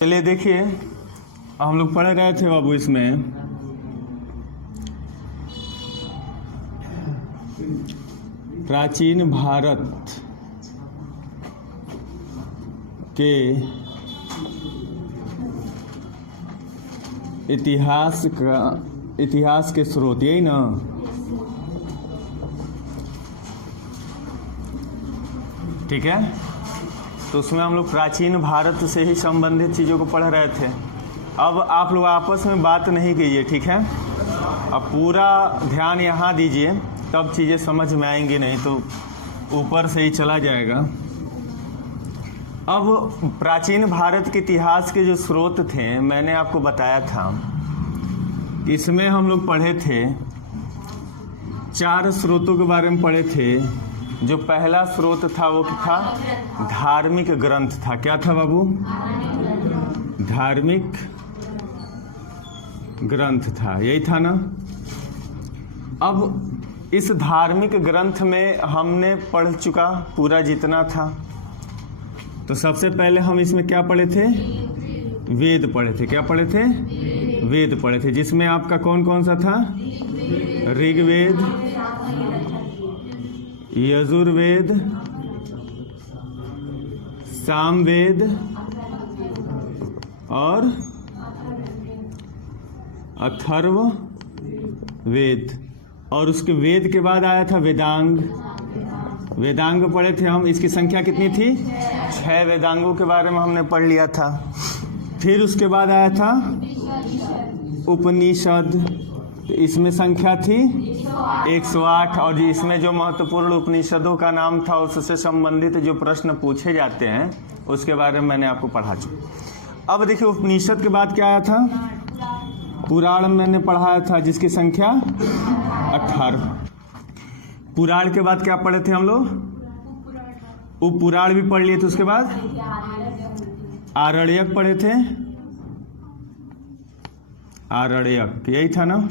चलिए देखिए, हम लोग पढ़ रहे थे बाबू इसमें प्राचीन भारत के इतिहास के स्रोत, यही ना। ठीक है, तो उसमें हम लोग प्राचीन भारत से ही संबंधित चीज़ों को पढ़ रहे थे। अब आप लोग आपस में बात नहीं कीजिए, ठीक है। अब पूरा ध्यान यहाँ दीजिए, तब चीज़ें समझ में आएंगी, नहीं तो ऊपर से ही चला जाएगा। अब प्राचीन भारत के इतिहास के जो स्रोत थे, मैंने आपको बताया था, इसमें हम लोग पढ़े थे 4 स्रोतों के बारे में पढ़े थे। जो पहला स्रोत था वो था धार्मिक ग्रंथ था। क्या था बाबू? धार्मिक ग्रंथ था, यही था ना। अब इस धार्मिक ग्रंथ में हमने पढ़ चुका पूरा जितना था। तो सबसे पहले हम इसमें क्या पढ़े थे? वेद पढ़े थे। क्या पढ़े थे? वेद पढ़े थे, जिसमें आपका कौन कौन सा था? ऋग्वेद, यजुर्वेद, सामवेद और अथर्ववेद। और उसके वेद के बाद आया था वेदांग। वेदांग पढ़े थे हम। इसकी संख्या कितनी थी? 6 वेदांगों के बारे में हमने पढ़ लिया था। फिर उसके बाद आया था उपनिषद। तो इसमें संख्या थी 108। और इसमें जो महत्वपूर्ण उपनिषदों का नाम था, उससे संबंधित जो प्रश्न पूछे जाते हैं, उसके बारे में मैंने आपको पढ़ा चुका। अब देखिए, उपनिषद के बाद क्या आया था? पुराण मैंने पढ़ाया था, जिसकी संख्या 18। पुराण के बाद क्या पढ़े थे हम लोग? उपपुराण भी पढ़ लिए थे। उसके बाद आरण्यक पढ़े थे। आरण्यक यही था ना।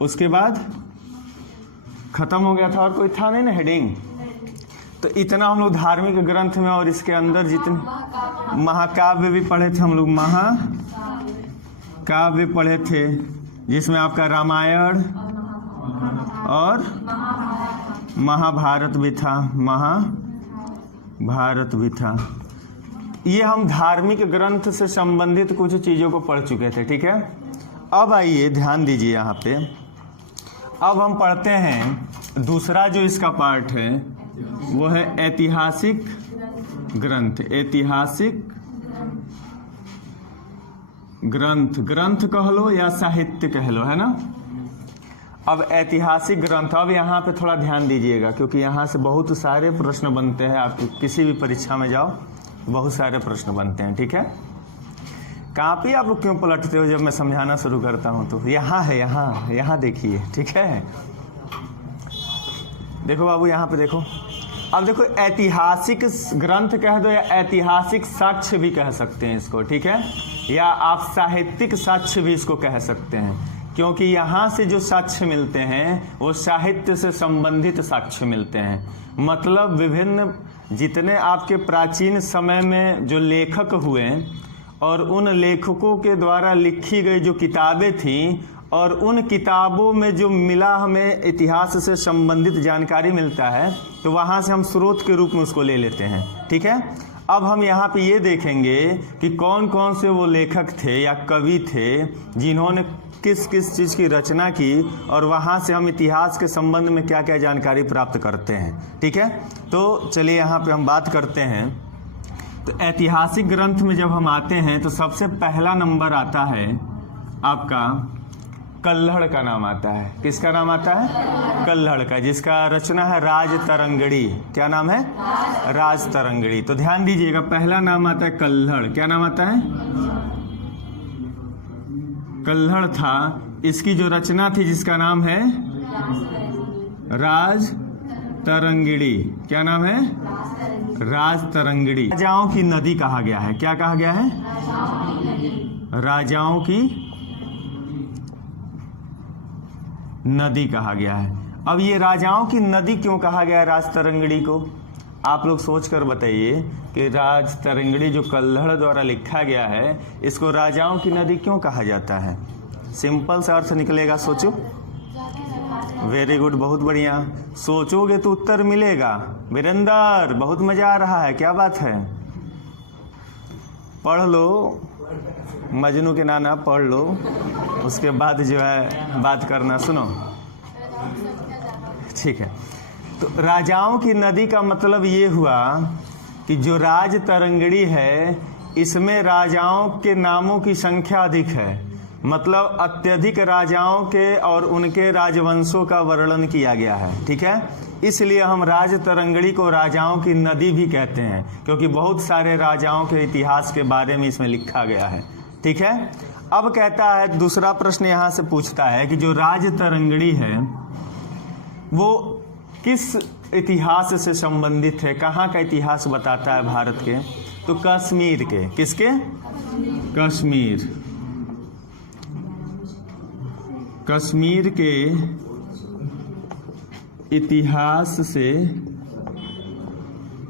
उसके बाद खत्म हो गया था, और कोई था नहीं ना हेडिंग। तो इतना हम लोग धार्मिक ग्रंथ में, और इसके अंदर जितने महाकाव्य भी पढ़े थे हम लोग। महाकाव्य पढ़े थे, जिसमें आपका रामायण और महाभारत भी था। महाभारत भी था। ये हम धार्मिक ग्रंथ से संबंधित कुछ चीज़ों को पढ़ चुके थे, ठीक है। अब आइए ध्यान दीजिए यहाँ पे। अब हम पढ़ते हैं दूसरा जो इसका पार्ट है, वो है ऐतिहासिक ग्रंथ। ऐतिहासिक ग्रंथ, ग्रंथ कह लो या साहित्य कह लो, है ना। अब ऐतिहासिक ग्रंथ, अब यहाँ पे थोड़ा ध्यान दीजिएगा, क्योंकि यहाँ से बहुत सारे प्रश्न बनते हैं। आप किसी भी परीक्षा में जाओ, बहुत सारे प्रश्न बनते हैं, ठीक है। कॉपी आप लोग क्यों पलटते हो जब मैं समझाना शुरू करता हूँ? तो यहाँ है, यहाँ देखिए, ठीक है। देखो बाबू, यहाँ पे देखो। अब देखो, ऐतिहासिक ग्रंथ कह दो या ऐतिहासिक साक्ष्य भी कह सकते हैं इसको, ठीक है। या आप साहित्यिक साक्ष्य भी इसको कह सकते हैं, क्योंकि यहाँ से जो साक्ष्य मिलते हैं वो साहित्य से संबंधित साक्ष्य मिलते हैं। मतलब विभिन्न जितने आपके प्राचीन समय में जो लेखक हुए, और उन लेखकों के द्वारा लिखी गई जो किताबें थीं, और उन किताबों में जो मिला हमें इतिहास से संबंधित जानकारी मिलता है, तो वहाँ से हम स्रोत के रूप में उसको ले लेते हैं, ठीक है। अब हम यहाँ पे ये देखेंगे कि कौन कौन से वो लेखक थे या कवि थे, जिन्होंने किस किस चीज़ की रचना की, और वहाँ से हम इतिहास के संबंध में क्या क्या जानकारी प्राप्त करते हैं, ठीक है। तो चलिए यहाँ पे हम बात करते हैं। तो ऐतिहासिक ग्रंथ में जब हम आते हैं, तो सबसे पहला नंबर आता है आपका कल्हड़ का नाम आता है। किसका नाम आता है? कल्हड़ का, जिसका रचना है राजतरंगिणी। क्या नाम है? राजतरंगिणी। तो ध्यान दीजिएगा, पहला नाम आता है कल्हड़। क्या नाम आता है? कल्हड़ था। इसकी जो रचना थी, जिसका नाम है राजतरंगिणी। क्या नाम है? राजतरंगिणी। राजाओं की नदी कहा गया है। क्या कहा गया है? राजाओं की नदी कहा गया है। अब ये राजाओं की नदी क्यों कहा गया है राजतरंगिणी को? आप लोग सोच कर बताइए कि राज तरंगड़ी जो कल्हड़ द्वारा लिखा गया है, इसको राजाओं की नदी क्यों कहा जाता है? सिंपल सा अर्थ निकलेगा, सोचो। वेरी गुड, बहुत बढ़िया। सोचोगे तो उत्तर मिलेगा। वीरेंद्र, बहुत मजा आ रहा है, क्या बात है? पढ़ लो, मजनू के नाना पढ़ लो, उसके बाद जो है बात करना। सुनो, ठीक है। तो राजाओं की नदी का मतलब ये हुआ कि जो राज तरंगड़ी है, इसमें राजाओं के नामों की संख्या अधिक है, मतलब अत्यधिक राजाओं के और उनके राजवंशों का वर्णन किया गया है, ठीक है। इसलिए हम राज तरंगड़ी को राजाओं की नदी भी कहते हैं, क्योंकि बहुत सारे राजाओं के इतिहास के बारे में इसमें लिखा गया है, ठीक है। अब कहता है, दूसरा प्रश्न यहाँ से पूछता है कि जो राज तरंगड़ी है वो किस इतिहास से संबंधित है, कहाँ का इतिहास बताता है भारत के? तो कश्मीर के। किसके? कश्मीर। कश्मीर के इतिहास से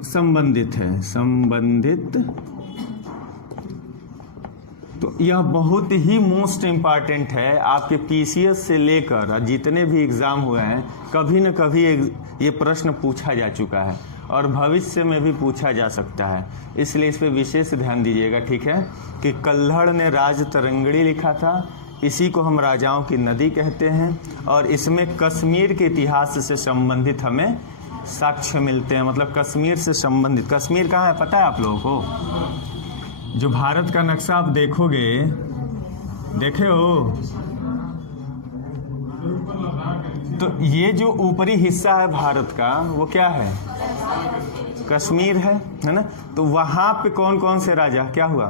संबंधित है, संबंधित। तो यह बहुत ही मोस्ट इम्पॉर्टेंट है। आपके पीसीएस से लेकर जितने भी एग्ज़ाम हुए हैं, कभी न कभी ये प्रश्न पूछा जा चुका है और भविष्य में भी पूछा जा सकता है, इसलिए इस पर विशेष ध्यान दीजिएगा, ठीक है। कि कल्हड़ ने राज तरंगड़ी लिखा था, इसी को हम राजाओं की नदी कहते हैं, और इसमें कश्मीर के इतिहास से संबंधित हमें साक्ष्य मिलते हैं, मतलब कश्मीर से संबंधित। कश्मीर कहाँ है पता है आप लोगों को? जो भारत का नक्शा आप देखोगे, देखे हो, तो ये जो ऊपरी हिस्सा है भारत का, वो क्या है? कश्मीर है ना। तो वहां पे कौन कौन से राजा, क्या हुआ?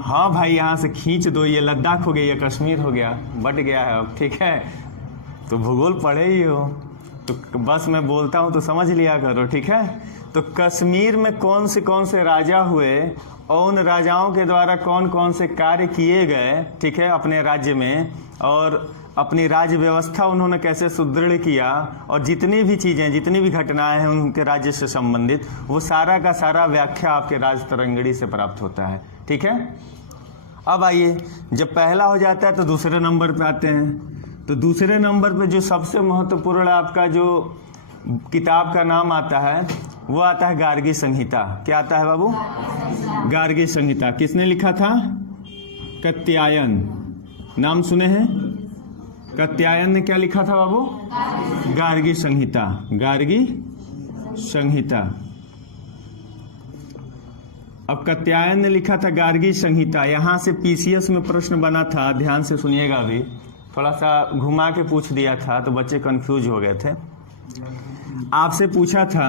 हाँ भाई, यहाँ से खींच दो, ये लद्दाख हो गया, ये कश्मीर हो गया, बट गया है अब, ठीक है। तो भूगोल पढ़े ही हो, तो बस मैं बोलता हूँ तो समझ लिया करो, ठीक है। तो कश्मीर में कौन से राजा हुए और उन राजाओं के द्वारा कौन कौन से कार्य किए गए, ठीक है, अपने राज्य में, और अपनी राज्य व्यवस्था उन्होंने कैसे सुदृढ़ किया, और जितनी भी चीज़ें, जितनी भी घटनाएं हैं उनके राज्य से संबंधित, वो सारा का सारा व्याख्या आपके राज तरंगड़ी से प्राप्त होता है, ठीक है। अब आइए, जब पहला हो जाता है तो दूसरे नंबर पे आते हैं। तो दूसरे नंबर पे जो सबसे महत्वपूर्ण आपका जो किताब का नाम आता है, वो आता है गार्गी संहिता। क्या आता है बाबू? गार्गी संहिता। किसने लिखा था? कात्यायन। नाम सुने हैं? कात्यायन ने क्या लिखा था बाबू? गार्गी संहिता। गार्गी संहिता। अब कात्यायन ने लिखा था गार्गी संहिता। यहां से पीसीएस में प्रश्न बना था, ध्यान से सुनिएगा। अभी थोड़ा सा घुमा के पूछ दिया था तो बच्चे कंफ्यूज हो गए थे। आपसे पूछा था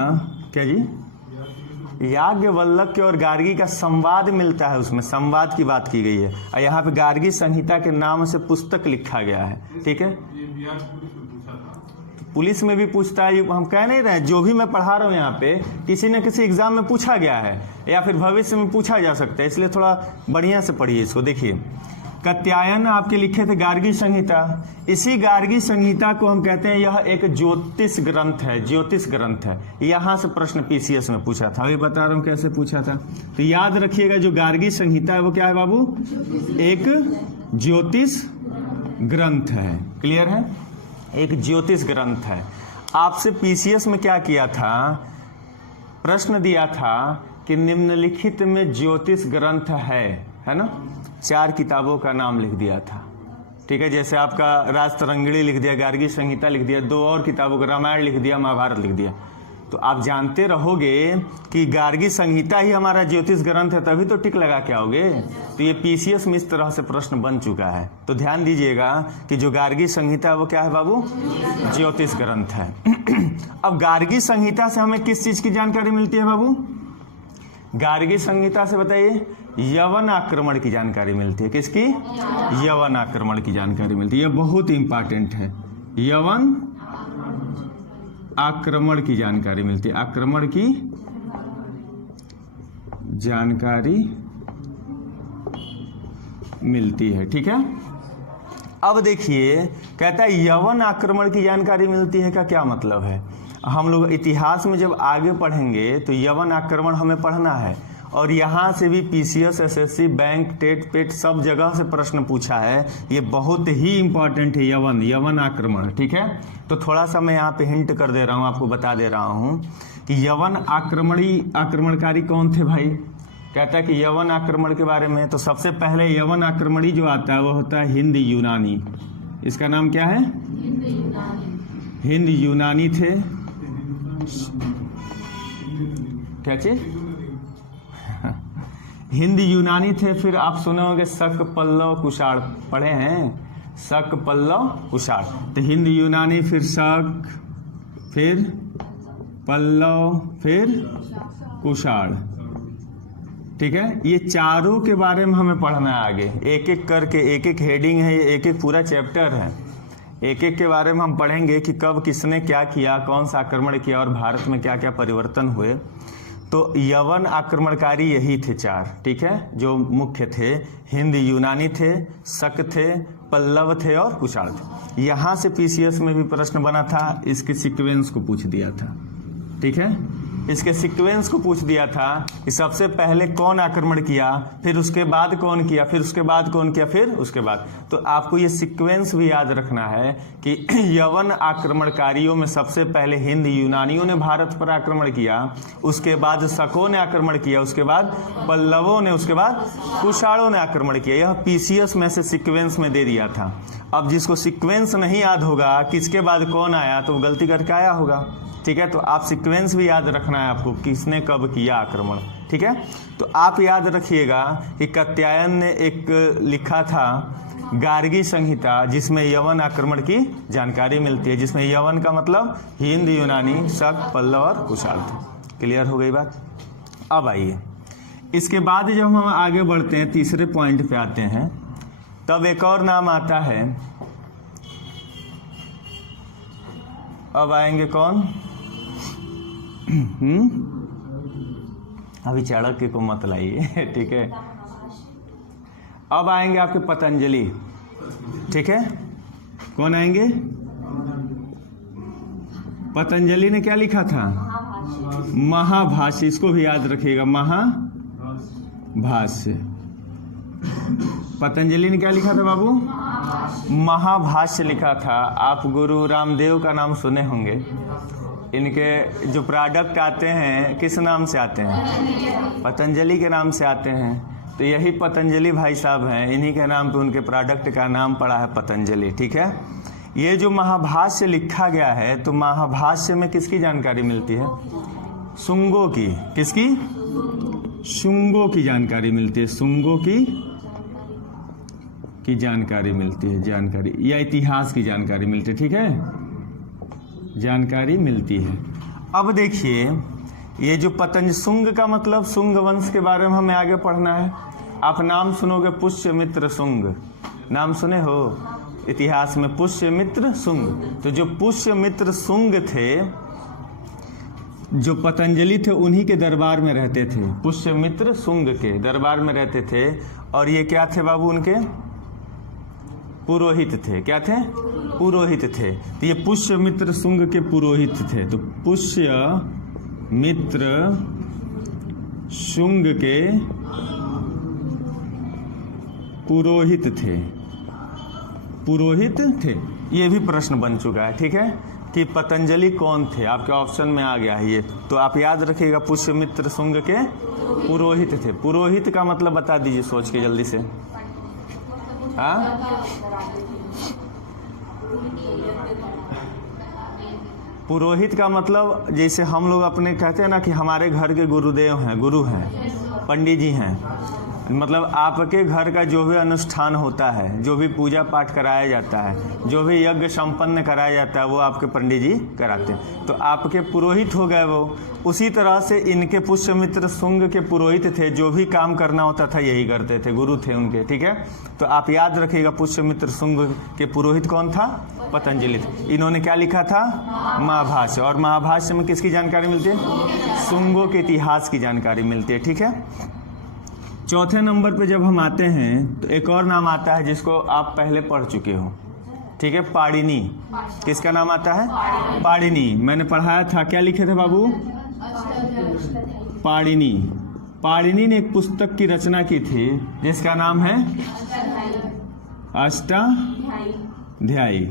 क्या जी? याज्ञवल्क्य और गार्गी का संवाद मिलता है, उसमें संवाद की बात की गई है, और यहाँ पे गार्गी संहिता के नाम से पुस्तक लिखा गया है, ठीक है। पुलिस में भी पूछता है, हम कह नहीं रहे, जो भी मैं पढ़ा रहा हूँ यहाँ पे किसी न किसी एग्जाम में पूछा गया है या फिर भविष्य में पूछा जा सकता है, इसलिए थोड़ा बढ़िया से पढ़िए इसको। देखिए, कात्यायन आपके लिखे थे गार्गी संहिता। इसी गार्गी संहिता को हम कहते हैं यह एक ज्योतिष ग्रंथ है, ज्योतिष ग्रंथ है। यहाँ से प्रश्न पीसीएस में पूछा था, अभी बता रहा हूँ कैसे पूछा था। तो याद रखिएगा, जो गार्गी संहिता है वो क्या है बाबू? एक ज्योतिष ग्रंथ है। क्लियर है? एक ज्योतिष ग्रंथ है। आपसे पीसीएस में क्या किया था? प्रश्न दिया था कि निम्नलिखित में ज्योतिष ग्रंथ है ना। 4 किताबों का नाम लिख दिया था, ठीक है। जैसे आपका राज तरंगड़ी लिख दिया, गार्गी संहिता लिख दिया, 2 और किताबों का, रामायण लिख दिया, महाभारत लिख दिया। तो आप जानते रहोगे कि गार्गी संहिता ही हमारा ज्योतिष ग्रंथ है, तभी तो टिक लगा के आओगे। तो ये पीसीएस में इस तरह से प्रश्न बन चुका है। तो ध्यान दीजिएगा कि जो गार्गी संहिता है वो क्या है बाबू? ज्योतिष ग्रंथ है। अब गार्गी संहिता से हमें किस चीज की जानकारी मिलती है बाबू? गार्गी संहिता से बताइए, यवन आक्रमण की जानकारी मिलती है। किसकी? यवन आक्रमण की जानकारी मिलती है। यह बहुत इंपॉर्टेंट है। यवन आक्रमण की जानकारी मिलती है, आक्रमण की जानकारी मिलती है, ठीक है। अब देखिए, कहता है यवन आक्रमण की जानकारी मिलती है का क्या मतलब है? हम लोग इतिहास में जब आगे पढ़ेंगे तो यवन आक्रमण हमें पढ़ना है, और यहाँ से भी पीसीएस, एसएससी, बैंक, टेट, पेट सब जगह से प्रश्न पूछा है। ये बहुत ही इंपॉर्टेंट है, यवन आक्रमण। ठीक है, तो थोड़ा सा मैं यहाँ पे हिंट कर दे रहा हूँ, आपको बता दे रहा हूँ कि यवन आक्रमणकारी कौन थे भाई। कहता है कि यवन आक्रमण के बारे में, तो सबसे पहले यवन आक्रमणी जो आता है वो होता है हिंद यूनानी। इसका नाम क्या है? हिंद यूनानी थे। क्या चीज? हिंद यूनानी थे। फिर आप सुने होंगे शक, पल्लव, कुषाण, पढ़े हैं? शक, पल्लव, कुषाण। तो हिंद यूनानी, फिर शक, फिर पल्लव, फिर कुषाण। ठीक है, ये चारों के बारे में हमें पढ़ना है आगे, एक एक करके, एक एक हेडिंग है, एक एक पूरा चैप्टर है, एक एक के बारे में हम पढ़ेंगे कि कब किसने क्या किया, कौन सा आक्रमण किया और भारत में क्या क्या परिवर्तन हुए। तो यवन आक्रमणकारी यही थे चार। ठीक है, जो मुख्य थे, हिंद यूनानी थे, शक थे, पल्लव थे और कुषाण थे। यहाँ से पीसीएस में भी प्रश्न बना था, इसके सीक्वेंस को पूछ दिया था। ठीक है, इसके सीक्वेंस को पूछ दिया था कि सबसे पहले कौन आक्रमण किया, फिर उसके बाद कौन किया, फिर उसके बाद कौन किया, फिर उसके बाद। तो आपको ये सीक्वेंस भी याद रखना है कि यवन आक्रमणकारियों में सबसे पहले हिंद यूनानियों ने भारत पर आक्रमण किया, उसके बाद शकों ने आक्रमण किया, उसके बाद पल्लवों ने, उसके बाद कुषाणों ने आक्रमण किया। यह पीसीएस में से सीक्वेंस में दे दिया था। अब जिसको सीक्वेंस नहीं याद होगा किसके बाद कौन आया, तो गलती करके आया होगा। ठीक है, तो आप सीक्वेंस भी याद रखना है आपको, किसने कब किया आक्रमण। ठीक है, तो आप याद रखिएगा कि कात्यायन ने एक लिखा था गार्गी संहिता, जिसमें यवन आक्रमण की जानकारी मिलती है, जिसमें यवन का मतलब हिंद यूनानी, शक, पल्लव और कुषाण थे। क्लियर हो गई बात। अब आइए, इसके बाद जब हम आगे बढ़ते हैं, तीसरे पॉइंट पे आते हैं, तब एक और नाम आता है। अब आएंगे कौन? अभी चाणक्य को मत लाइए। ठीक है, अब आएंगे आपके पतंजलि। ठीक है, कौन आएंगे? पतंजलि ने क्या लिखा था? महाभाष्य। इसको भी याद रखिएगा, महाभाष्य। पतंजलि ने क्या लिखा था बाबू? महाभाष्य लिखा था। आप गुरु रामदेव का नाम सुने होंगे। इनके जो प्रोडक्ट आते हैं किस नाम से आते हैं? पतंजलि के नाम से आते हैं। तो यही पतंजलि भाई साहब हैं, इन्हीं के नाम पे उनके प्रोडक्ट का नाम पड़ा है पतंजलि। ठीक है, ये जो महाभाष्य लिखा गया है, तो महाभाष्य में किसकी जानकारी मिलती है? शुंगों की। किसकी? शुंगों की जानकारी मिलती है। शुंगों की जानकारी मिलती है, जानकारी या इतिहास की जानकारी मिलती है। ठीक है, जानकारी मिलती है। अब देखिए, ये जो शुंग का मतलब शुंग वंश के बारे में हमें आगे पढ़ना है। आप नाम सुनोगे, पुष्यमित्र शुंग, नाम सुने हो इतिहास में, पुष्यमित्र शुंग। तो जो पुष्यमित्र शुंग थे, जो पतंजलि थे, उन्हीं के दरबार में रहते थे। पुष्यमित्र शुंग के दरबार में रहते थे। और ये क्या थे बाबू? उनके पुरोहित थे। क्या थे? पुरोहित थे। तो ये पुष्यमित्र शुंग के पुरोहित थे। तो पुष्यमित्र शुंग के पुरोहित थे। पुरोहित थे। ये भी प्रश्न बन चुका है। ठीक है, कि पतंजलि कौन थे? आपके ऑप्शन में आ गया है ये, तो आप याद रखिएगा, पुष्यमित्र शुंग के पुरोहित थे। पुरोहित का मतलब बता दीजिए सोच के जल्दी से। हाँ, पुरोहित का मतलब जैसे हम लोग अपने कहते हैं ना कि हमारे घर के गुरुदेव हैं, गुरु हैं, पंडित जी हैं। मतलब आपके घर का जो भी अनुष्ठान होता है, जो भी पूजा पाठ कराया जाता है, जो भी यज्ञ संपन्न कराया जाता है, वो आपके पंडित जी कराते हैं। तो आपके पुरोहित हो गए वो। उसी तरह से इनके पुष्यमित्र शुंग के पुरोहित थे। जो भी काम करना होता था यही करते थे, गुरु थे उनके। ठीक है, तो आप याद रखिएगा, पुष्यमित्र शुंग के पुरोहित कौन था? पतंजलि थे। इन्होंने क्या लिखा था? महाभाष्य। और महाभाष्य में किसकी जानकारी मिलती है? शुंगों के इतिहास की जानकारी मिलती है। ठीक है, चौथे नंबर पे जब हम आते हैं तो एक और नाम आता है जिसको आप पहले पढ़ चुके हो। ठीक है, पाणिनि। किसका नाम आता है? पाणिनि। मैंने पढ़ाया था, क्या लिखे थे बाबू? पाणिनि। पाणिनि ने एक पुस्तक की रचना की थी जिसका नाम है अष्टाध्यायी।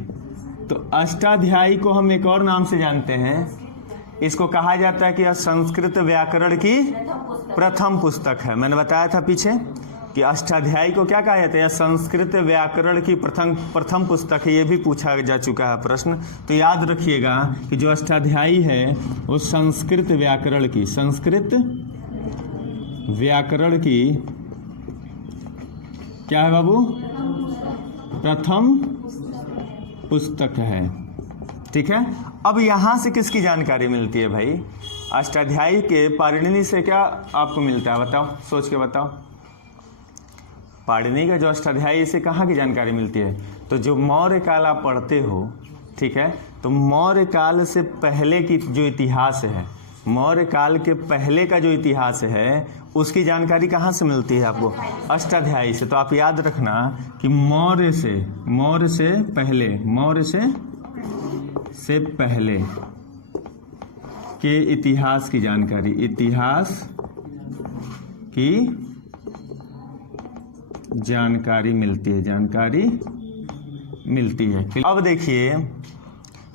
तो अष्टाध्यायी को हम एक और नाम से जानते हैं, इसको कहा जाता है कि यह संस्कृत व्याकरण की प्रथम पुस्तक है। मैंने बताया था पीछे कि अष्टाध्यायी को क्या कहा जाता है? यह संस्कृत व्याकरण की प्रथम पुस्तक है। ये भी पूछा जा चुका है प्रश्न, तो याद रखिएगा कि जो अष्टाध्यायी है वो संस्कृत व्याकरण की क्या है बाबू? प्रथम पुस्तक है। ठीक है, अब यहां से किसकी जानकारी मिलती है भाई? अष्टाध्यायी के पाणिनि से क्या आपको मिलता है? बताओ, सोच के बताओ। पाणिनि का जो अष्टाध्यायी से कहाँ की जानकारी मिलती है? तो जो मौर्य काल आप पढ़ते हो, ठीक है, तो मौर्य काल से पहले की जो इतिहास है, मौर्य काल के पहले का जो इतिहास है उसकी जानकारी कहाँ से मिलती है आपको? अष्टाध्यायी से। तो आप याद रखना कि मौर्य से पहले के इतिहास की जानकारी, इतिहास की जानकारी मिलती है। अब देखिए,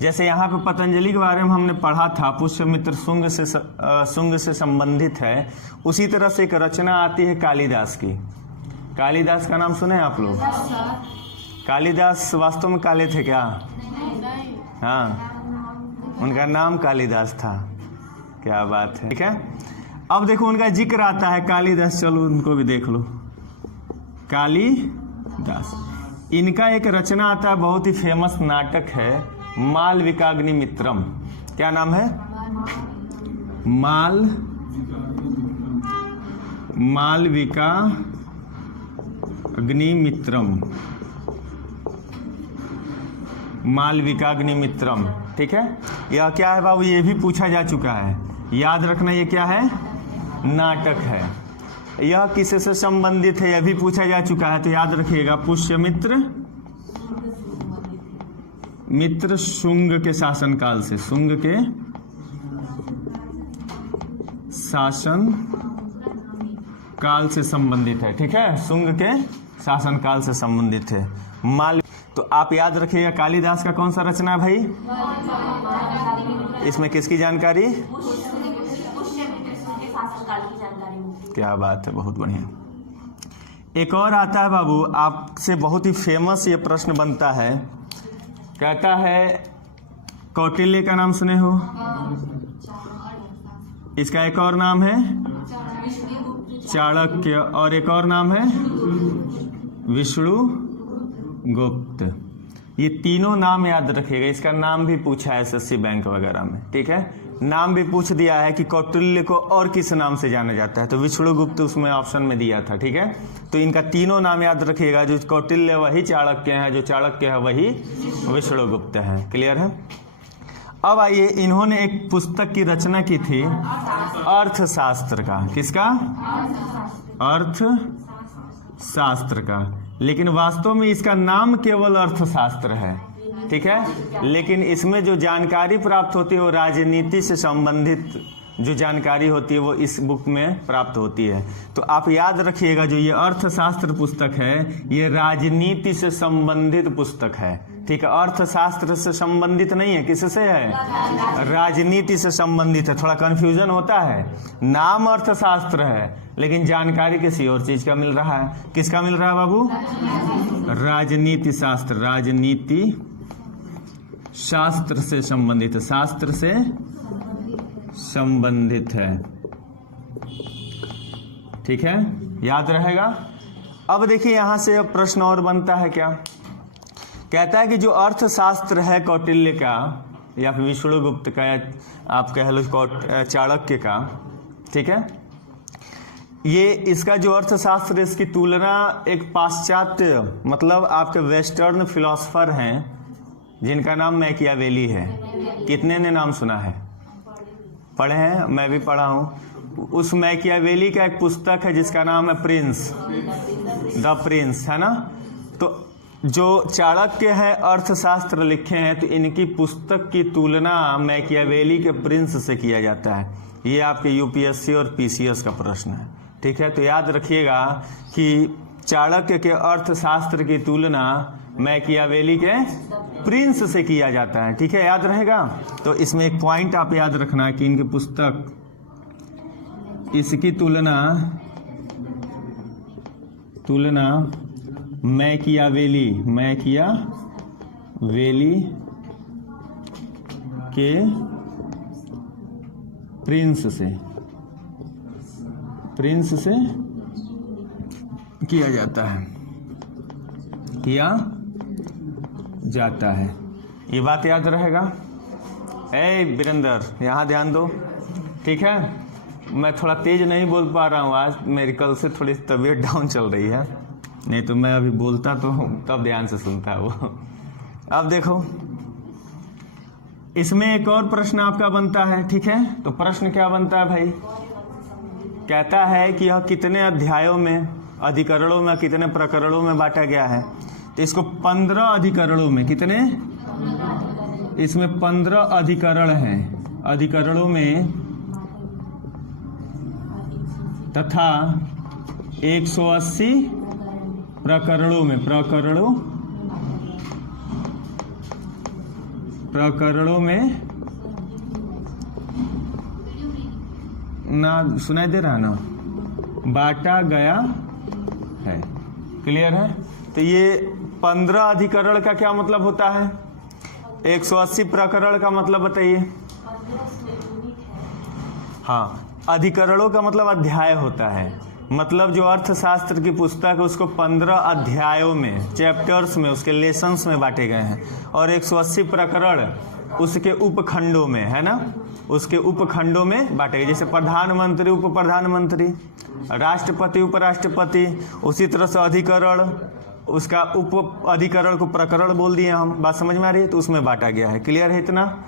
जैसे यहाँ पे पतंजलि के बारे में हमने पढ़ा था, पुष्यमित्र शुंग से संबंधित है, उसी तरह से एक रचना आती है कालिदास की। कालिदास का नाम सुने हैं आप लोग? कालिदास वास्तव में काले थे क्या? हाँ, उनका नाम कालिदास था। क्या बात है, ठीक है। अब देखो उनका जिक्र आता है कालिदास, चलो उनको भी देख लो। कालिदास, इनका एक रचना आता है, बहुत ही फेमस नाटक है, मालविकाग्निमित्रम। क्या नाम है? मालविकाग्निमित्रम। ठीक है, यह क्या है बाबू? ये भी पूछा जा चुका है, याद रखना। ये क्या है? नाटक है। यह किससे संबंधित है? यह भी पूछा जा चुका है, तो याद रखिएगा। पुष्यमित्र शुंग के शासनकाल से, शुंग के शासन काल से संबंधित है। ठीक है, शुंग के शासन काल से संबंधित है। तो आप याद रखिएगा कालिदास का कौन सा रचना है भाई? इसमें किसकी जानकारी? क्या बात है, बहुत बढ़िया। एक और आता है बाबू, आपसे बहुत ही फेमस ये प्रश्न बनता है, कहता है कौटिल्य का नाम सुने हो? इसका एक और नाम है चाणक्य, और एक और नाम है विष्णुगुप्त। ये तीनों नाम याद रखिएगा, इसका नाम भी पूछा है एसएससी बैंक वगैरह में। ठीक है, नाम भी पूछ दिया है कि कौटिल्य को और किस नाम से जाना जाता है, तो विष्णुगुप्त उसमें ऑप्शन में दिया था। ठीक है, तो इनका तीनों नाम याद रखिएगा, जो कौटिल्य वही चाणक्य है, जो चाणक्य है वही विष्णुगुप्त है। क्लियर है? अब आइए, इन्होंने एक पुस्तक की रचना की थी अर्थशास्त्र का। किसका? अर्थशास्त्र का। लेकिन वास्तव में इसका नाम केवल अर्थशास्त्र है। ठीक है, लेकिन इसमें जो जानकारी प्राप्त होती है वो राजनीति से संबंधित जो जानकारी होती है वो इस बुक में प्राप्त होती है। तो आप याद रखिएगा, जो ये अर्थशास्त्र पुस्तक है ये राजनीति से संबंधित पुस्तक है। ठीक है, अर्थशास्त्र से संबंधित नहीं है, किससे है? राजनीति से संबंधित है। थोड़ा कंफ्यूजन होता है, नाम अर्थशास्त्र है लेकिन जानकारी किसी और चीज का मिल रहा है। किसका मिल रहा है बाबू? राजनीति शास्त्र, राजनीति शास्त्र से संबंधित है, शास्त्र से संबंधित है। ठीक है, याद रहेगा। अब देखिए यहां से अब प्रश्न और बनता है, क्या कहता है कि जो अर्थशास्त्र है कौटिल्य का या फिर विष्णुगुप्त का, आप कह लो चाणक्य का, ठीक है, ये इसका जो अर्थशास्त्र, इसकी तुलना एक पाश्चात्य मतलब आपके वेस्टर्न फिलोसफर हैं जिनका नाम मैकियावेली है। कितने ने नाम सुना है? पढ़े हैं? मैं भी पढ़ा हूँ। उस मैकियावेली का एक पुस्तक है जिसका नाम है द प्रिंस, है ना। तो जो चाणक्य है अर्थशास्त्र लिखे हैं, तो इनकी पुस्तक की तुलना मैकियावेली के प्रिंस से किया जाता है। ये आपके यूपीएससी और पीसीएस का प्रश्न है, ठीक है। तो याद रखिएगा कि चाणक्य के अर्थशास्त्र की तुलना मैकियावेली के प्रिंस से किया जाता है, ठीक है, याद रहेगा। तो इसमें एक पॉइंट आप याद रखना कि इनकी पुस्तक, इसकी तुलना मैकियावेली के प्रिंस से किया जाता है। ये बात याद रहेगा। वीरेंद्र यहाँ ध्यान दो, ठीक है। मैं थोड़ा तेज नहीं बोल पा रहा हूँ आज, मेरी कल से थोड़ी तबीयत डाउन चल रही है, नहीं तो मैं अभी बोलता तो तब ध्यान से सुनता है वो। अब देखो, इसमें एक और प्रश्न आपका बनता है, ठीक है। तो प्रश्न क्या बनता है भाई? कहता है कि यह कितने अध्यायों में, अधिकरणों में, कितने प्रकरणों में बांटा गया है। तो इसको 15 अधिकरणों में, कितने? इसमें 15 अधिकरण हैं, अधिकरणों में, तथा 180 प्रकरणों में, प्रकरणों में ना सुनाई दे रहा ना, बांटा गया है। क्लियर है? तो ये 15 अधिकरण का क्या मतलब होता है? 180 प्रकरण का मतलब बताइए। हाँ, अधिकरणों का मतलब अध्याय होता है, मतलब जो अर्थशास्त्र की पुस्तक है उसको 15 अध्यायों में, चैप्टर्स में, उसके लेसन्स में बांटे गए हैं। और 180 प्रकरण उसके उपखंडों में, है ना, उसके उपखंडों में बांटे गए। जैसे प्रधानमंत्री, उप प्रधानमंत्री, राष्ट्रपति, उपराष्ट्रपति, उसी तरह से अधिकरण, उसका उप अधिकरण को प्रकरण बोल दिए हम। बात समझ में आ रही है? तो उसमें बांटा गया है। क्लियर है इतना?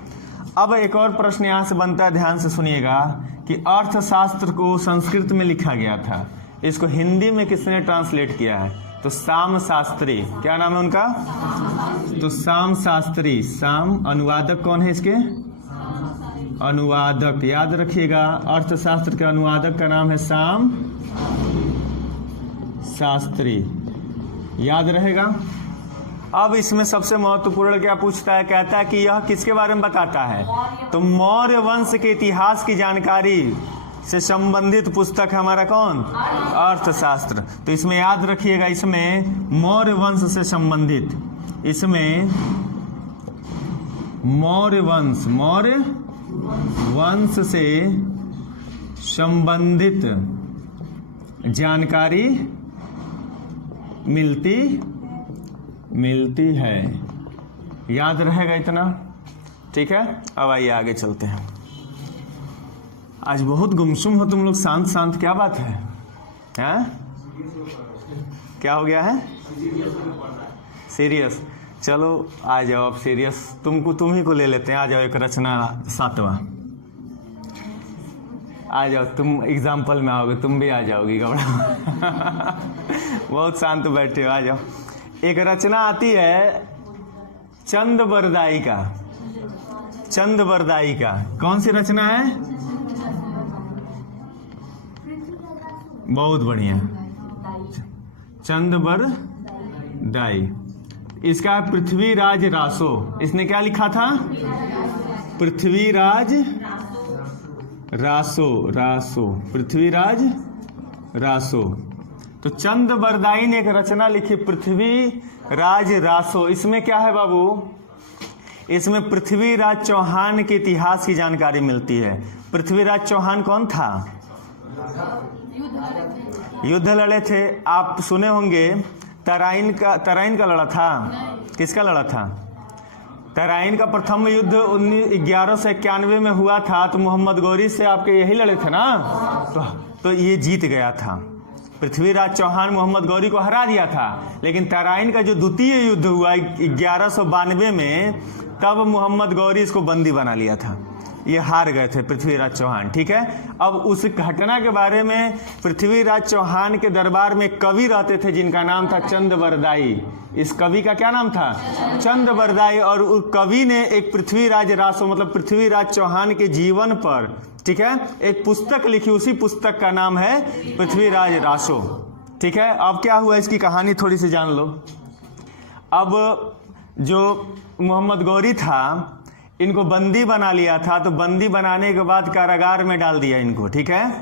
अब एक और प्रश्न यहाँ से बनता है, ध्यान से सुनिएगा, कि अर्थशास्त्र को संस्कृत में लिखा गया था, इसको हिंदी में किसने ट्रांसलेट किया है? तो साम शास्त्री। क्या नाम है उनका? तो साम शास्त्री। साम अनुवादक कौन है इसके? अनुवादक, याद रखिएगा, अर्थशास्त्र के अनुवादक का नाम है साम शास्त्री, याद रहेगा। अब इसमें सबसे महत्वपूर्ण क्या पूछता है? कहता है कि यह किसके बारे में बताता है? तो मौर्य वंश के इतिहास की जानकारी से संबंधित पुस्तक है हमारा कौन? अर्थशास्त्र। तो इसमें याद रखिएगा, इसमें मौर्य वंश से संबंधित, इसमें मौर्य वंश से संबंधित जानकारी मिलती है। याद रहेगा इतना? ठीक है। अब आइए आगे चलते हैं। आज बहुत गुमसुम हो तुम लोग, शांत शांत, क्या बात है? हैं? क्या हो गया है? सीरियस? चलो आ जाओ अब सीरियस, तुम ही को ले लेते हैं। आ जाओ, एक रचना 7वां, आ जाओ। तुम एग्जाम्पल में आओगे, तुम भी आ जाओगी, घबरा बहुत शांत बैठे हो, आ जाओ। एक रचना आती है चंदबरदाई का। चंदबरदाई का कौन सी रचना है? बहुत बढ़िया, चंदबरदाई। इसका पृथ्वीराज रासो, इसने क्या लिखा था? पृथ्वीराज रासो, पृथ्वीराज रासो। तो चंदबरदाई ने एक रचना लिखी, पृथ्वीराज रासो। इसमें क्या है बाबू? इसमें पृथ्वीराज चौहान के इतिहास की जानकारी मिलती है। पृथ्वीराज चौहान कौन था? युद्ध लड़े थे, आप सुने होंगे। तराइन का लड़ा था। किसका लड़ा था? तराइन का प्रथम युद्ध 1191 में हुआ था, तो मोहम्मद गौरी से आपके यही लड़े थे ना, तो ये जीत गया था। पृथ्वीराज चौहान मोहम्मद गौरी को हरा दिया था। लेकिन तराइन का जो द्वितीय युद्ध हुआ 1192 में, तब मोहम्मद गौरी इसको बंदी बना लिया था। ये हार गए थे पृथ्वीराज चौहान, ठीक है। अब उस घटना के बारे में पृथ्वीराज चौहान के दरबार में कवि रहते थे जिनका नाम था चंदबरदाई। इस कवि का क्या नाम था? चंदबरदाई। और उस कवि ने एक पृथ्वीराज रासो मतलब पृथ्वीराज चौहान के जीवन पर, ठीक है, एक पुस्तक लिखी। उसी पुस्तक का नाम है पृथ्वीराज रासो, ठीक है। अब क्या हुआ इसकी कहानी थोड़ी सी जान लो। अब जो मोहम्मद गौरी था इनको बंदी बना लिया था, तो बंदी बनाने के बाद कारागार में डाल दिया इनको, ठीक है।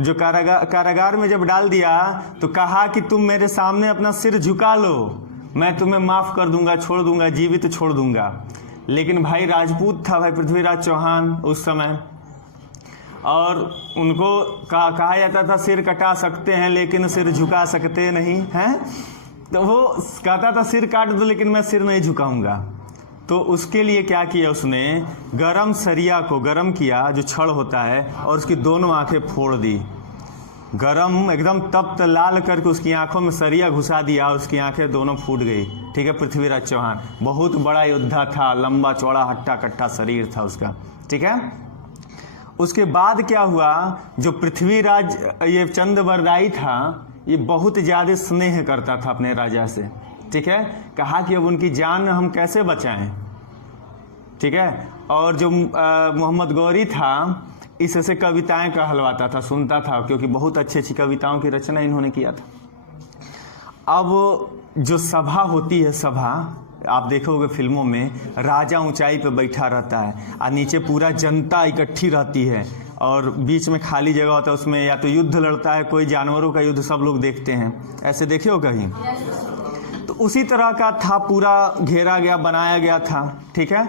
जो कारागार में जब डाल दिया तो कहा कि तुम मेरे सामने अपना सिर झुका लो, मैं तुम्हें माफ कर दूंगा, छोड़ दूंगा, जीवित छोड़ दूंगा। लेकिन भाई राजपूत था भाई पृथ्वीराज चौहान उस समय, और उनको कहा जाता था सिर कटा सकते हैं लेकिन सिर झुका सकते नहीं हैं। तो वो कहता था सिर काट दो लेकिन मैं सिर नहीं झुकाऊंगा। तो उसके लिए क्या किया उसने, गरम सरिया को गरम किया, जो छड़ होता है, और उसकी दोनों आंखें फोड़ दी। गरम एकदम तप्त लाल करके उसकी आंखों में सरिया घुसा दिया, उसकी आंखें दोनों फूट गई, ठीक है। पृथ्वीराज चौहान बहुत बड़ा योद्धा था, लंबा चौड़ा हट्टा कट्टा शरीर था उसका, ठीक है। उसके बाद क्या हुआ, जो पृथ्वीराज ये चंदबरदाई था ये बहुत ज़्यादा स्नेह करता था अपने राजा से, ठीक है। कहा कि अब उनकी जान हम कैसे बचाएं, ठीक है। और जो मोहम्मद गौरी था इससे कविताएं कहलवाता था, सुनता था, क्योंकि बहुत अच्छी अच्छी कविताओं की रचना इन्होंने किया था। अब जो सभा होती है, सभा आप देखोगे फिल्मों में, राजा ऊंचाई पे बैठा रहता है और नीचे पूरा जनता इकट्ठी रहती है और बीच में खाली जगह होता है, उसमें या तो युद्ध लड़ता है कोई, जानवरों का युद्ध सब लोग देखते हैं, ऐसे देखे हो कहीं? तो उसी तरह का था, पूरा घेरा गया, बनाया गया था, ठीक है।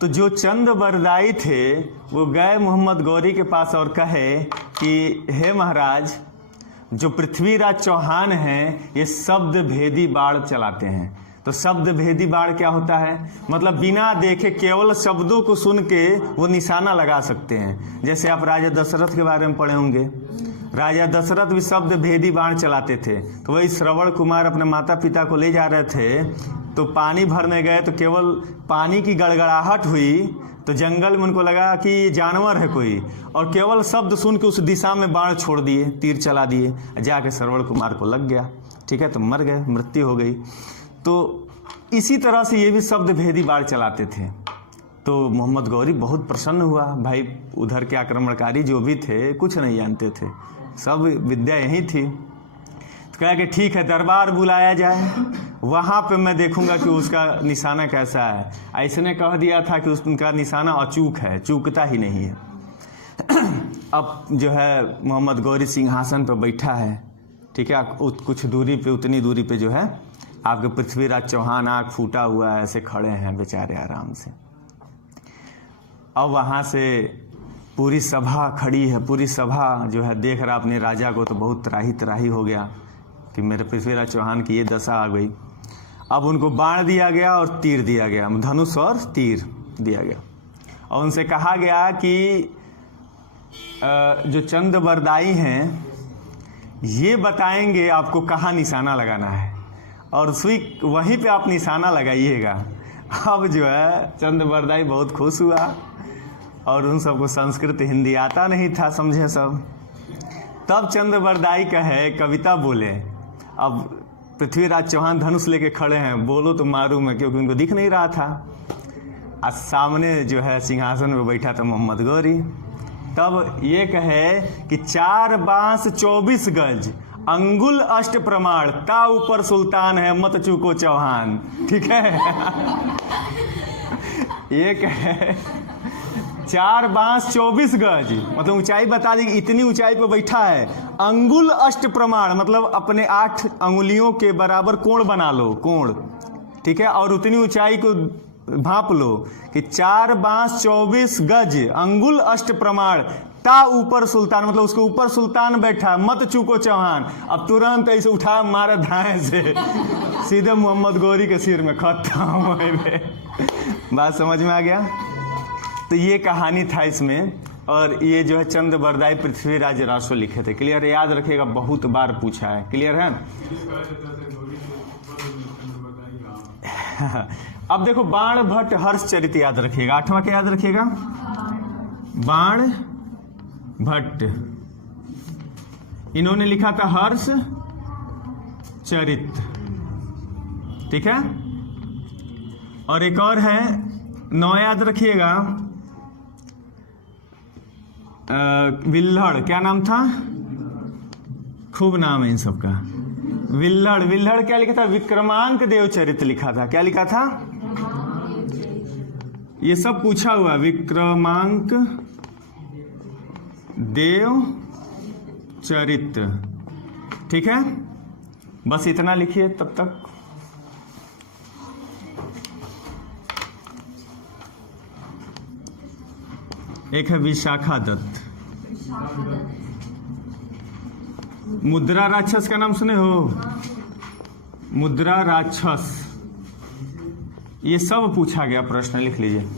तो जो चंदबरदाई थे वो गए मोहम्मद गौरी के पास और कहे कि हे महाराज, जो पृथ्वीराज चौहान हैं ये शब्द भेदी बाण चलाते हैं। तो शब्द भेदी बाण क्या होता है, मतलब बिना देखे केवल शब्दों को सुन के वो निशाना लगा सकते हैं। जैसे आप राजा दशरथ के बारे में पढ़े होंगे, राजा दशरथ भी शब्द भेदी बाण चलाते थे। तो वही श्रवण कुमार अपने माता पिता को ले जा रहे थे, तो पानी भरने गए तो केवल पानी की गड़गड़ाहट हुई तो जंगल में उनको लगा कि ये जानवर है कोई, और केवल शब्द सुन के उस दिशा में बाण छोड़ दिए, तीर चला दिए, जाके श्रवण कुमार को लग गया, ठीक है। तो मर गए, मृत्यु हो गई। तो इसी तरह से ये भी शब्द भेदी बाण चलाते थे। तो मोहम्मद गौरी बहुत प्रसन्न हुआ, भाई उधर के आक्रमणकारी जो भी थे कुछ नहीं जानते थे, सब विद्या यही थी। तो कहा कि ठीक है, दरबार बुलाया जाए, वहाँ पे मैं देखूंगा कि उसका निशाना कैसा है। ऐसने कह दिया था कि उसका निशाना अचूक है, चूकता ही नहीं है। अब जो है मोहम्मद गौरी सिंहासन पर बैठा है, ठीक है। कुछ दूरी पे, उतनी दूरी पे जो है आपके पृथ्वीराज चौहान आँख फूटा हुआ है, ऐसे खड़े हैं बेचारे आराम से। अब वहाँ से पूरी सभा खड़ी है, पूरी सभा जो है देख रहा अपने राजा को, तो बहुत त्राही त्राही हो गया कि मेरे पृथ्वीराज चौहान की ये दशा आ गई। अब उनको बाण दिया गया और तीर दिया गया, धनुष और तीर दिया गया, और उनसे कहा गया कि जो चंदबरदाई हैं ये बताएंगे आपको कहाँ निशाना लगाना है, और वहीं पे आप निशाना लगाइएगा। अब जो है चंदबरदाई बहुत खुश हुआ, और उन सबको संस्कृत हिंदी आता नहीं था, समझे सब। तब चंदबरदाई कहे, कविता बोले। अब पृथ्वीराज चौहान धनुष लेके खड़े हैं, बोलो तो मारू मैं, क्योंकि उनको दिख नहीं रहा था। और सामने जो है सिंहासन में बैठा था मोहम्मद गौरी। तब ये कहे कि 4 बांस 24 गज, अंगुल अष्ट प्रमाण, ता ऊपर सुल्तान है, मत चूको चौहान, ठीक है। ये कहे 4 बांस 24 गज, मतलब ऊंचाई बता दी, इतनी ऊंचाई पे बैठा है। अंगुल अष्ट प्रमाण, मतलब अपने 8 अंगुलियों के बराबर कोण बना लो, कोण, ठीक है। और उतनी ऊंचाई को भाप लो कि 4 बांस 24 गज, अंगुल अष्ट प्रमाण, ता ऊपर सुल्तान, मतलब उसके ऊपर सुल्तान बैठा, मत चूको चौहान। अब तुरंत ऐसे उठा मारा धाए से सीधे मोहम्मद गौरी के सिर में खत्म। बात समझ में आ गया? तो ये कहानी था इसमें, और ये जो है चंदबरदाई पृथ्वीराज रासो लिखे थे। क्लियर? याद रखिएगा, बहुत बार पूछा है। क्लियर है? अब देखो, बाण भट्ट हर्षचरित याद रखिएगा, 8वां क्या याद रखिएगा? बाण भट्ट, इन्होंने लिखा था हर्ष चरित। ठीक है। और एक और है, 9 याद रखिएगा, विल्हड़, क्या नाम था, खूब नाम है इन सबका। विल्हड़, विल्हड़ क्या लिखा था, विक्रमांक देव चरित लिखा था। क्या लिखा था, ये सब पूछा हुआ, विक्रमांक देव चरित। ठीक है, बस इतना लिखिए तब तक। एक है विशाखा दत्त। मुद्रा राक्षस का नाम सुने हो, मुद्रा राक्षस, ये सब पूछा गया प्रश्न, लिख लीजिए।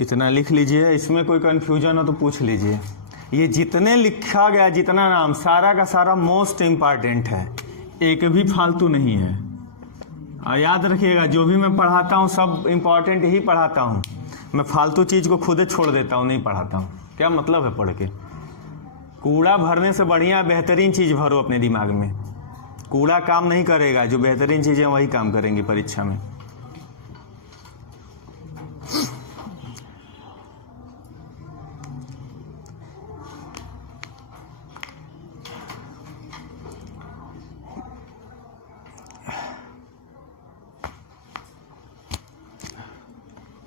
इतना लिख लीजिए, इसमें कोई कंफ्यूजन हो तो पूछ लीजिए। ये जितने लिखा गया, जितना नाम, सारा का सारा मोस्ट इंपॉर्टेंट है, एक भी फालतू नहीं है। और याद रखिएगा, जो भी मैं पढ़ाता हूँ सब इंपॉर्टेंट ही पढ़ाता हूँ। मैं फालतू चीज़ को खुद छोड़ देता हूँ, नहीं पढ़ाता हूँ। क्या मतलब है पढ़ के? कूड़ा भरने से बढ़िया बेहतरीन चीज़ भरो अपने दिमाग में। कूड़ा काम नहीं करेगा, जो बेहतरीन चीज़ें वही काम करेंगी परीक्षा में।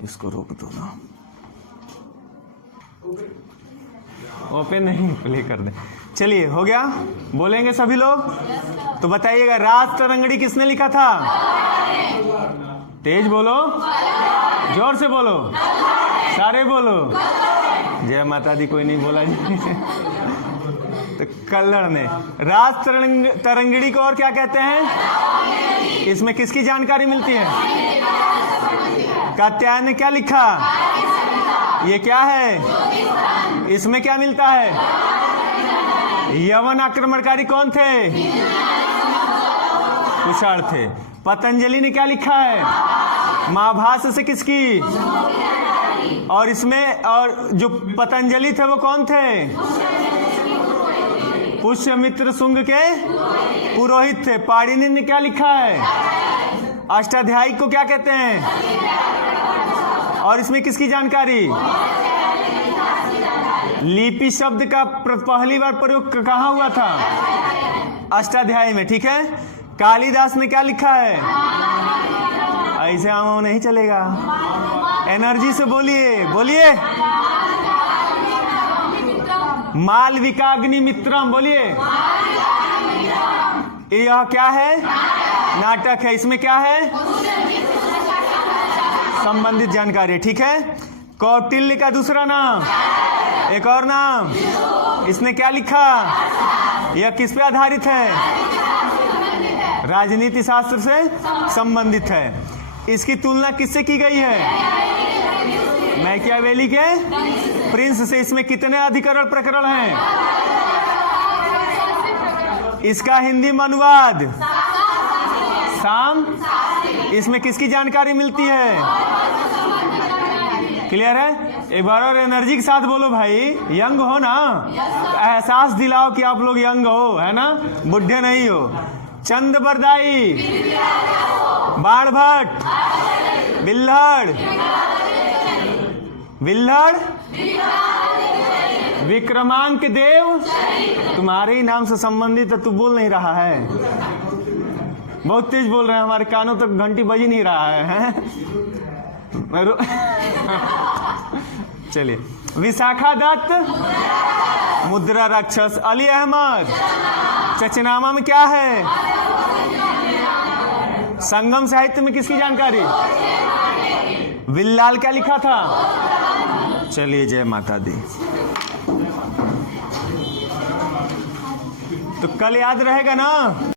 इसको रोक दो ना, ओपन नहीं, प्ले कर दे। चलिए, हो गया? बोलेंगे सभी लोग? तो बताइएगा, राज तरंगड़ी किसने लिखा था? तेज बोलो, जोर से बोलो, सारे बोलो। जय माता दी, कोई नहीं बोला जी। तो कल्हड़ ने। राज तरंगड़ी को और क्या कहते हैं? इसमें किसकी जानकारी मिलती है? कात्यायन ने क्या लिखा? ये क्या है? इसमें क्या मिलता है? यवन आक्रमणकारी कौन थे? कुषाण थे। पतंजलि ने क्या लिखा है? महाभाष्य से किसकी? और इसमें, और जो पतंजलि थे वो कौन थे? पुष्यमित्र शुंग के पुरोहित थे। पाणिनि ने क्या लिखा है? अष्टाध्यायी को क्या कहते हैं? और इसमें किसकी जानकारी? लिपि शब्द का पहली बार प्रयोग कहाँ हुआ था? अष्टाध्यायी में। ठीक है। कालिदास ने क्या लिखा है? ऐसे आम नहीं चलेगा, एनर्जी से बोलिए, बोलिए। मालविकाग्निमित्रम, बोलिए। यह क्या है? नाटक है। इसमें क्या है? संबंधित जानकारी। ठीक है। कौटिल्य का दूसरा नाम, एक और नाम, इसने क्या लिखा? यह किस पे आधारित है? राजनीति शास्त्र से संबंधित है। इसकी तुलना किससे की गई है? मैकियावेली के प्रिंस से। इसमें कितने अधिकरण प्रकरण हैं? इसका हिंदी में अनुवाद साम। इसमें किसकी जानकारी मिलती है? क्लियर है? एक बार और एनर्जी के साथ बोलो भाई, यंग हो ना, एहसास दिलाओ कि आप लोग यंग हो, है ना, बुढ़े नहीं हो। चंद बरदाई, बाण भट्ट, विल्हड़, विल्हड़, विक्रमांक देव, तुम्हारे ही नाम से संबंधित है, तू बोल नहीं रहा है, बहुत तेज बोल रहे हैं, हमारे कानों तक घंटी बज ही नहीं रहा है। चलिए, विशाखा दत्त, मुद्रा राक्षस। अली अहमद, चचनामा में क्या है? संगम साहित्य में किसकी जानकारी? विल्लाल क्या लिखा था? चलिए, जय माता दी। तो कल याद रहेगा ना?